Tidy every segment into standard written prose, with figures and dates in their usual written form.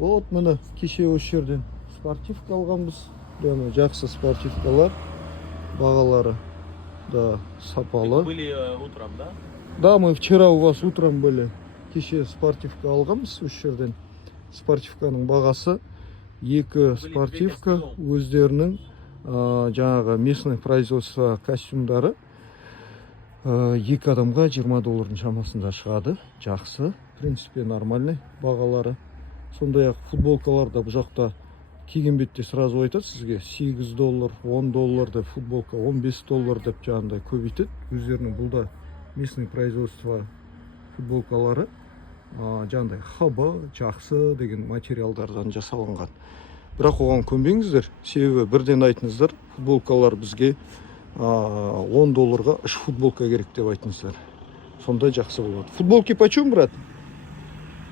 Вот міне кеше осы жерден спортивка алғанбыз. Прямо жақсы спортивкалар. Бағалары да сапалы. Были утром, да? Да, мы вчера у вас утром были. Кеше спортивка алғанбыз осы жерден. Спортивканың бағасы екі спортивка өздерінің жаңағы местный производство костюмдары екі адамға $20 шамасында шығады. Жақсы, в принципе, нормальный бағалары. Сондай-ақ футболкалар да бұл жақта киген бетте сразу айтады сізге $8, $10 деп футболка, $15 деп жаңағыдай көбейтеді. Өздерінің бұл да местный производство футболкалары жаңағыдай хабы жақсы деген материалдардан жасалынған. Бірақ оған көнбеңіздер, себебі бірден айтыңыздар, футболкалар бізге $10-ға 3 футболка керек деп айтыңыздар. Сонда жақсы болады. Футболки почем, брат?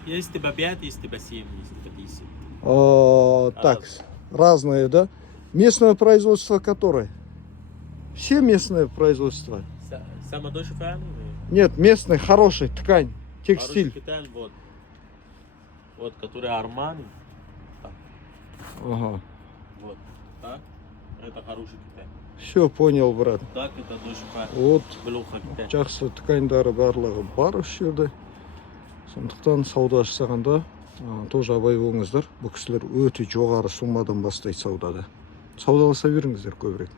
Есть тебя 5, есть тебя 7, есть тебя 10. Так, разные, да? Местное производство которое? Все местное производство? Самое дольше фиан? Нет, местный, хороший ткань, текстиль. Хороший ткань, вот. Вот, который Армани. Ага. Вот, так. Это хороший ткань. Все, понял, брат. Так, это дольше фиан. Вот, Блюха ткань. жақсы тканьдары барлығы бар осы жерде. Сондықтан сауда жасағанда тоже абай болыңыздар. Бұл кісілер өте жоғары суммадан бастайды саудада. Саудаласа беріңіздер көбірек.